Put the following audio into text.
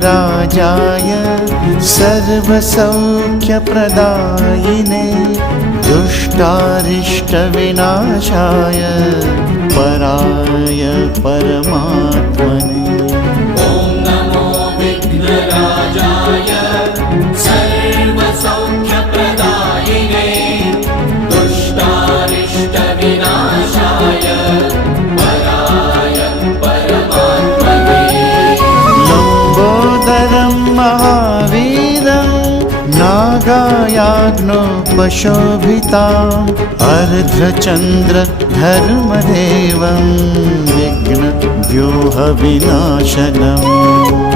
राजाय सर्वसौख्यप्रदायिने दुष्टारिष्टविनाशाय पराय परमात्मने ॐ नमो विघ्नराजाय सर्वसौख्यप्रदायिने दुष्टारिष्टविनाशाय पराय परमात्मने लम्बोदरं महावीरं नागायाज्ञोपशोभिताम् अर्धचन्द्रधर्मदेवं विघ्नव्यूहविनाशनम्